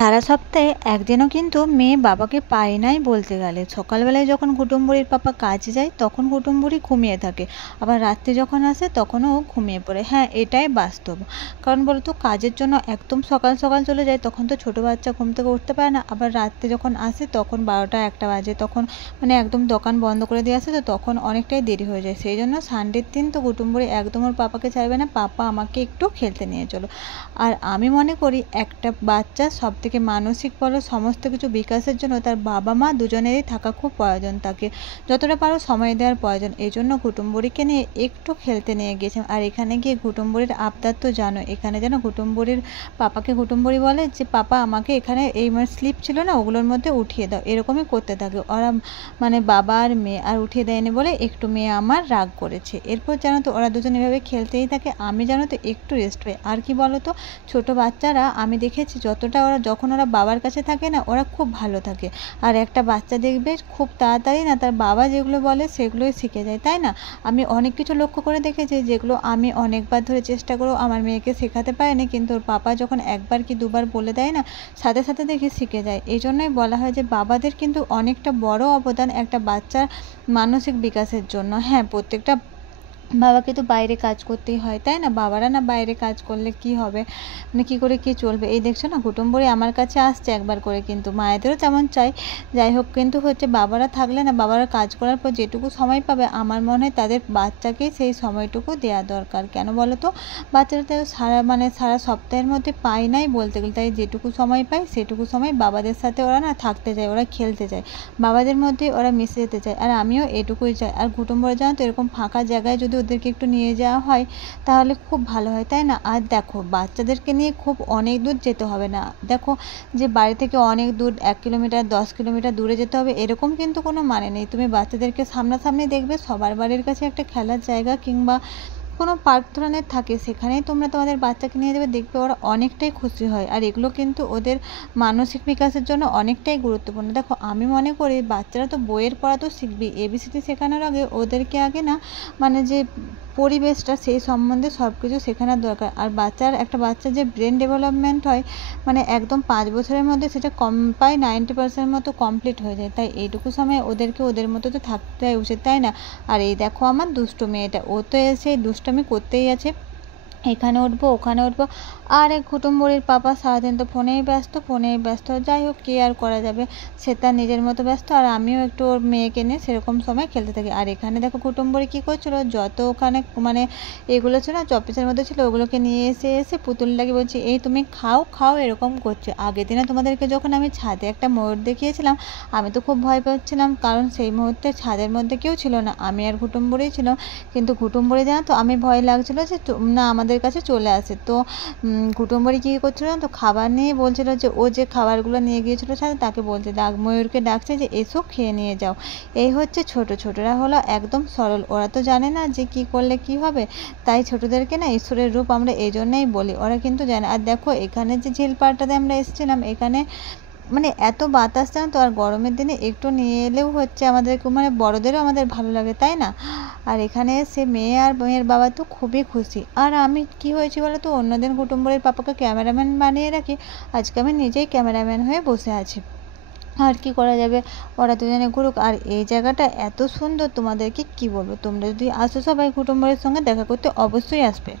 সারা সপ্তাহে একদিনও কিন্তু মেয়ে বাবাকে পায় নাই বলতে গেলে। সকালবেলায় যখন কুটুম বুড়ির পাপা কাজে যায় তখন কুটুম বুড়ি ঘুমিয়ে থাকে, আবার রাত্রে যখন আসে তখনও ও ঘুমিয়ে পড়ে। হ্যাঁ, এটাই বাস্তব। কারণ বলতো, কাজের জন্য একদম সকাল সকাল চলে যায়, তখন তো ছোটো বাচ্চা ঘুম থেকে উঠতে পারে না। আবার রাত্রে যখন আসে তখন 12টা 1টা বাজে, তখন মানে একদম দোকান বন্ধ করে দিয়ে আসে, তো তখন অনেকটাই দেরি হয়ে যায়। সেই জন্য সানডের দিন তো কুটুম বুড়ি একদম ওর পাপাকে ছাড়বে না, পাপা আমাকে একটু খেলতে নিয়ে চলো। আর আমি মনে করি একটা বাচ্চার সবথেকে মানসিক বলো সমস্ত কিছু বিকাশের জন্য তার বাবা মা দুজনেরই থাকা খুব প্রয়োজন, তাকে যতটা পারো সময় দেওয়ার প্রয়োজন। এই জন্য কুটুম্বুড়িকে নিয়ে একটু খেলতে নিয়ে গিয়েছিলাম। আর এখানে গিয়ে কুটুম্বুড়ির আবদার তো জানো, এখানে যেন কুটুম্বুড়ির পাপাকে কুটুম্বুড়ি বলে যে পাপা আমাকে এখানে এই স্লিপ ছিল না, ওগুলোর মধ্যে উঠিয়ে দাও, এরকমই করতে থাকে ওরা, মানে বাবা আর মেয়ে। আর উঠিয়ে দেয়নি বলে একটু মেয়ে আমার রাগ করেছে। এরপর জানো তো ওরা দুজন এভাবে খেলতেই থাকে, আমি জানো তো একটু রেস্ট পাই। আর কি বলো তো, ছোট বাচ্চারা আমি দেখেছি যতটা ওরা যখন ওরা বাবার কাছে থাকে না, ওরা খুব ভালো থাকে। আর একটা বাচ্চা দেখবে খুব তাড়াতাড়ি না তার বাবা যেগুলো বলে সেগুলোই শিখে যায়, তাই না? আমি অনেক কিছু লক্ষ্য করে দেখেছি যেগুলো আমি অনেকবার ধরে চেষ্টা করেও আমার মেয়েকে শেখাতে পারিনি, কিন্তু ওর পাপা যখন একবার কি দুবার বলে দেয় না, সাথে সাথে দেখি শিখে যায়। এই জন্যই বলা হয় যে বাবাদের কিন্তু অনেকটা বড় অবদান একটা বাচ্চার মানসিক বিকাশের জন্য। হ্যাঁ, প্রত্যেকটা বাবাকে তো বাইরে কাজ করতেই হয়, তাই না? বাবারা না বাইরে কাজ করলে কি হবে, মানে কী করে কী চলবে? এই দেখছো না, কুটুম্বুড়ি আমার কাছে আসছে একবার করে, কিন্তু মায়েদেরও তেমন চাই। যাই হোক, কিন্তু হচ্ছে বাবারা থাকলে না, বাবারা কাজ করার পর যেটুকু সময় পাবে আমার মনে হয় তাদের বাচ্চাকেই সেই সময়টুকু দেওয়া দরকার। কেন বলো তো, বাচ্চারা তো সারা সপ্তাহের মধ্যে পায় নাই বলতে গেলে, তাই যেটুকু সময় পায় সেটুকু সময় বাবাদের সাথে ওরা না থাকতে চায়, ওরা খেলতে চায়, বাবাদের মধ্যে ওরা মিশে যেতে চায়। আর আমিও এটুকুই চাই। আর কুটুম্বরা জানো তো, এরকম ফাঁকা জায়গায় যদি ওদেরকে একটু নিয়ে যাওয়া হয় তাহলে খুব ভালো হয়, তাই না? আর দেখো, বাচ্চাদেরকে নিয়ে খুব অনেক দূর যেতে হবে না। দেখো, যে বাড়ি থেকে অনেক দূর 1 কিলোমিটার 10 কিলোমিটার দূরে যেতে হবে এরকম কিন্তু কোনো মানে নেই। তুমি বাচ্চাদেরকে সামনাসামনি দেখবে, সবার বাড়ির কাছে একটা খেলার জায়গা কিংবা কোনো পার্ক ধরনের থাকে, সেখানেই তোমরা তোমাদের বাচ্চাকে নিয়ে যাবে, দেখবে ওরা অনেকটাই খুশি হয়। আর এগুলো কিন্তু ওদের মানসিক বিকাশের জন্য অনেকটাই গুরুত্বপূর্ণ। দেখো, আমি মনে করি বাচ্চারা তো বইয়ের পড়া তো শিখবে, এবিসিডি শেখানোর আগে ওদেরকে আগে না, মানে যে পরিবেশটা সেই সম্বন্ধে সব কিছু শেখানোর দরকার। আর একটা বাচ্চার যে ব্রেন ডেভেলপমেন্ট হয়, মানে একদম 5 বছরের মধ্যে সেটা কম প্রায় 90% মতো কমপ্লিট হয়ে যায়। তাই এইটুকু সময় ওদেরকে ওদের মতো তো থাকতেই উচিত, তাই না? আর এই দেখো আমার দুষ্টু মেয়েটা, ও তো এসে দুষ্টামি করতেই আছে, এখানে উঠবো ওখানে উঠবো। আর এক কুটুম্বুড়ির পাপা সারাদিন তো ফোনেই ব্যস্ত। যাই হোক, কী আর করা যাবে, সে তার নিজের মতো ব্যস্ত, আর আমিও একটু ওর মেয়েকে নিয়ে সেরকম সময় খেলতে থাকি। আর এখানে দেখো কুটুম্বুড়ি কী করছিল, যত ওখানে মানে এগুলো ছিল না চপিসের মধ্যে ছিল, ওগুলোকে নিয়ে এসে পুতুল লাগিয়ে বলছি এই তুমি খাও খাও, এরকম করছে। আগের দিনে তোমাদেরকে যখন আমি ছাদে একটা ময়ূর দেখিয়েছিলাম, আমি তো খুব ভয় পাচ্ছিলাম, কারণ সেই মুহূর্তে ছাদের মধ্যে কেউ ছিল না, আমি আর কুটুম্বুড়িই ছিলাম। কিন্তু কুটুম্বুড়ি জানো তো, আমি ভয় লাগছিলো যে না আমাদের কাছে চলে আসে। তো কুটুম্বুড়ি কী করছিল না, তো খাবার নিয়ে বলছিল যে ও যে খাবারগুলো নিয়ে গিয়েছিল সাথে তাকে বলছে, ময়ূরকে ডাকছে যে এসো খেয়ে নিয়ে যাও। এই হচ্ছে ছোটরা হলো একদম সরল, ওরা তো জানে না যে কি করলে কি হবে। তাই ছোটদেরকে না ঈশ্বরের রূপ আমরা এই জন্যই বলি, ওরা কিন্তু জানে। আর দেখো, এখানে যে ঝিল পাড়টাতে আমরা এসেছিলাম, এখানে মানে এত বাতাস জানো তো, আর গরমের দিনে একটু নিয়ে এলেও হচ্ছে আমাদেরকে, মানে বড়দেরও আমাদের ভালো লাগে, তাই না? আর এখানে এসে মেয়ে আর মেয়ের বাবা তো খুবই খুশি। আর আমি কি হয়েছি বলো তো, অন্যদিন কুটুম্বরের পাপাকে ক্যামেরাম্যান বানিয়ে রাখি, আজকে আমি নিজেই ক্যামেরাম্যান হয়ে বসে আছি। আর কি করা যাবে, ওরা দুজনে ঘুরুক। আর এই জায়গাটা এত সুন্দর, তোমাদেরকে কি বলবো, তোমরা যদি আসো সবাই কুটুম্বরের সঙ্গে দেখা করতে অবশ্যই আসবে।